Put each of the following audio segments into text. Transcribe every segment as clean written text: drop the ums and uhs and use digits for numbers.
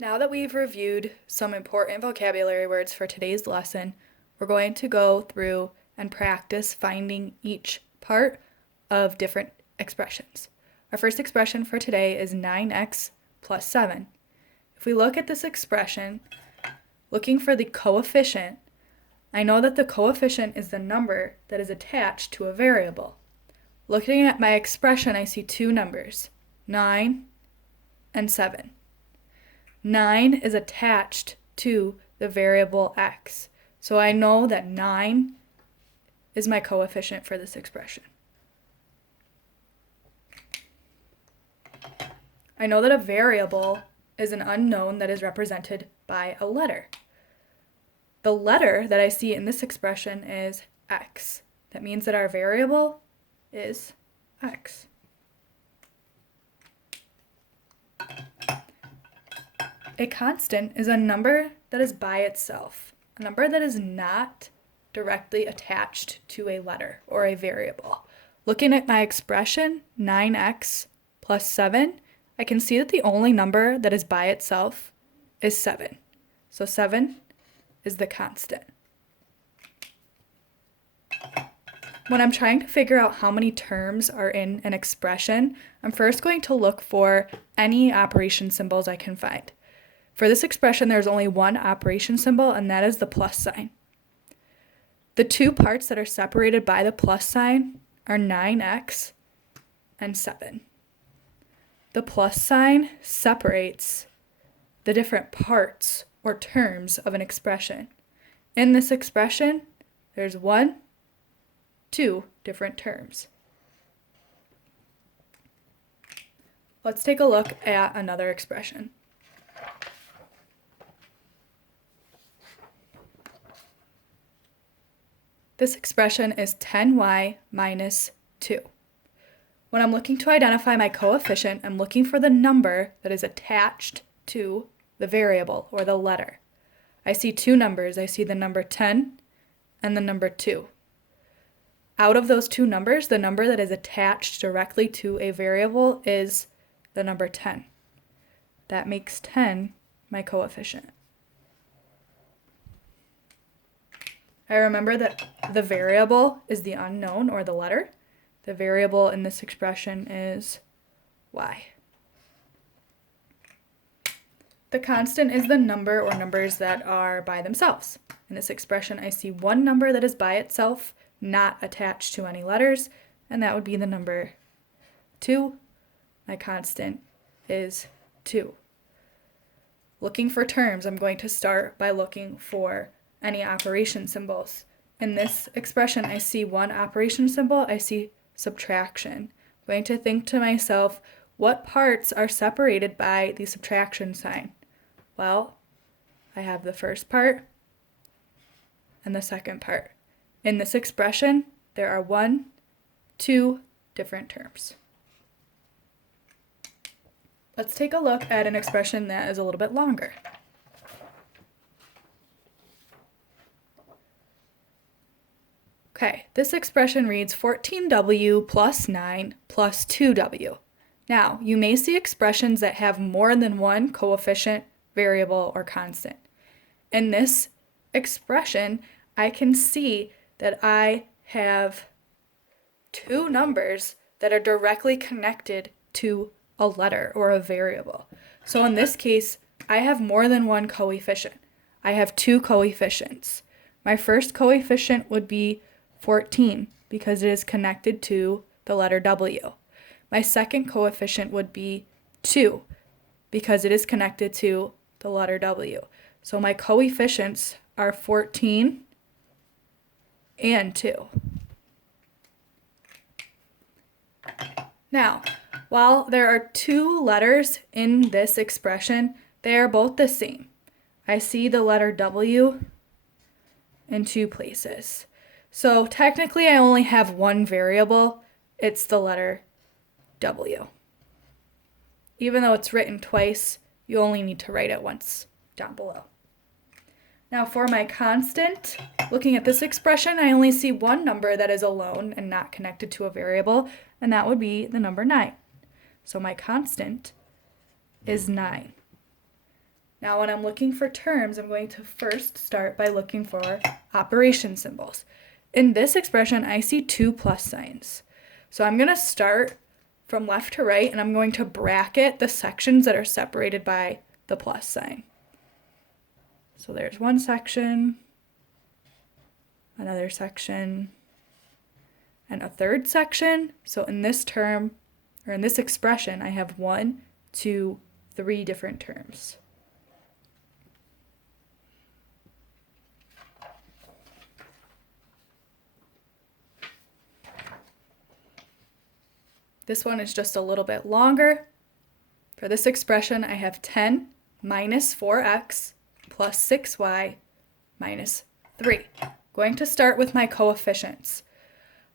Now that we've reviewed some important vocabulary words for today's lesson, we're going to go through and practice finding each part of different expressions. Our first expression for today is 9x plus 7. If we look at this expression, looking for the coefficient, I know that the coefficient is the number that is attached to a variable. Looking at my expression, I see two numbers, 9 and 7. 9 is attached to the variable x. So I know that 9 is my coefficient for this expression. I know that a variable is an unknown that is represented by a letter. The letter that I see in this expression is x. That means that our variable is x. A constant is a number that is by itself, a number that is not directly attached to a letter or a variable. Looking at my expression, 9x plus 7, I can see that the only number that is by itself is 7. So 7 is the constant. When I'm trying to figure out how many terms are in an expression, I'm first going to look for any operation symbols I can find. For this expression, there's only one operation symbol, and that is the plus sign. The two parts that are separated by the plus sign are 9x and 7. The plus sign separates the different parts or terms of an expression. In this expression, there's two different terms. Let's take a look at another expression. This expression is 10y minus 2. When I'm looking to identify my coefficient, I'm looking for the number that is attached to the variable or the letter. I see two numbers. I see the number 10 and the number 2. Out of those two numbers, the number that is attached directly to a variable is the number 10. That makes 10 my coefficient. I remember that the variable is the unknown or the letter. The variable in this expression is y. The constant is the number or numbers that are by themselves. In this expression, I see one number that is by itself, not attached to any letters, and that would be the number 2. My constant is 2. Looking for terms, I'm going to start by looking for any operation symbols. In this expression, I see one operation symbol, I see subtraction. I'm going to think to myself, what parts are separated by the subtraction sign? Well, I have the first part and the second part. In this expression, there are two different terms. Let's take a look at an expression that is a little bit longer. Okay, this expression reads 14w plus 9 plus 2w. Now, you may see expressions that have more than one coefficient, variable, or constant. In this expression, I can see that I have two numbers that are directly connected to a letter or a variable. So in this case, I have more than one coefficient. I have two coefficients. My first coefficient would be 14 because it is connected to the letter W. My second coefficient would be 2 because it is connected to the letter W. So my coefficients are 14 and 2. Now, while there are two letters in this expression, they are both the same. I see the letter W in two places. So technically I only have one variable, it's the letter W. Even though it's written twice, you only need to write it once down below. Now for my constant, looking at this expression, I only see one number that is alone and not connected to a variable, and that would be the number 9. So my constant is 9. Now when I'm looking for terms, I'm going to first start by looking for operation symbols. In this expression, I see 2 plus signs. So I'm going to start from left to right, and I'm going to bracket the sections that are separated by the plus sign. So there's one section, another section, and a third section. So in this term, or in this expression, I have 1, 2, 3 different terms. This one is just a little bit longer. For this expression, I have 10 minus 4x plus 6y minus 3. Going to start with my coefficients.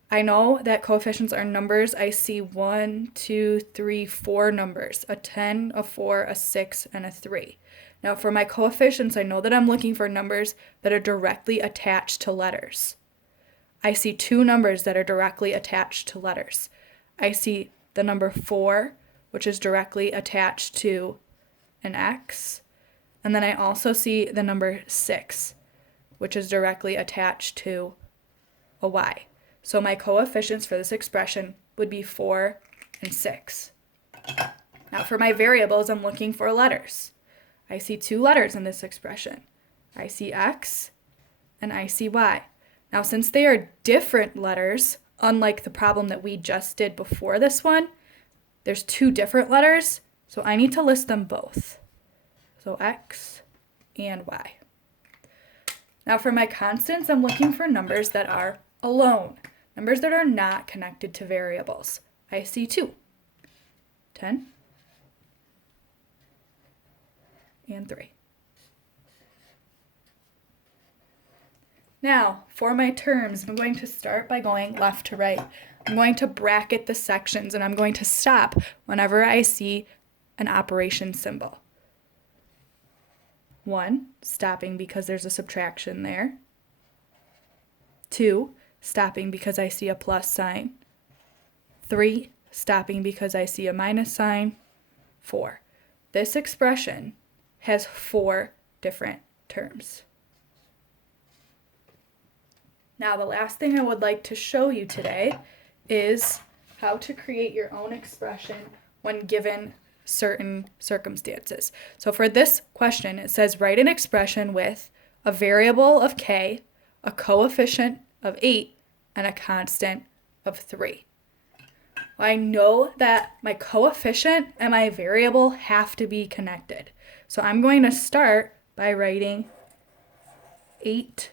I know that coefficients are numbers. I see 1, 2, 3, 4 numbers, a 10, a 4, a 6, and a 3. Now for my coefficients, I know that I'm looking for numbers that are directly attached to letters. I see 2 numbers that are directly attached to letters. I see the number 4, which is directly attached to an X, and then I also see the number 6, which is directly attached to a Y. So my coefficients for this expression would be 4 and 6. Now for my variables, I'm looking for letters. I see 2 letters in this expression. I see X and I see Y. Now since they are different letters, unlike the problem that we just did before this one, there's 2 different letters, so I need to list them both. So X and Y. Now for my constants, I'm looking for numbers that are alone, numbers that are not connected to variables. I see 2, 10 and 3. Now, for my terms, I'm going to start by going left to right. I'm going to bracket the sections, and I'm going to stop whenever I see an operation symbol. 1, stopping because there's a subtraction there. 2, stopping because I see a plus sign. 3, stopping because I see a minus sign. 4. This expression has 4 different terms. Now, the last thing I would like to show you today is how to create your own expression when given certain circumstances. So for this question, it says write an expression with a variable of k, a coefficient of 8, and a constant of 3. Well, I know that my coefficient and my variable have to be connected. So I'm going to start by writing 8k.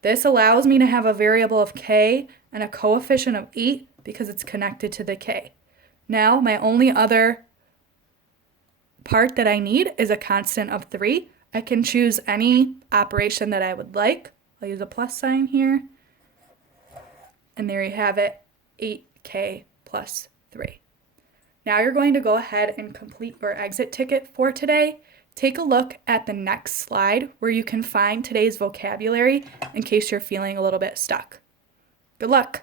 This allows me to have a variable of k and a coefficient of 8 because it's connected to the k. Now, my only other part that I need is a constant of 3. I can choose any operation that I would like. I'll use a plus sign here. And there you have it, 8k plus 3. Now you're going to go ahead and complete your exit ticket for today. Take a look at the next slide where you can find today's vocabulary in case you're feeling a little bit stuck. Good luck!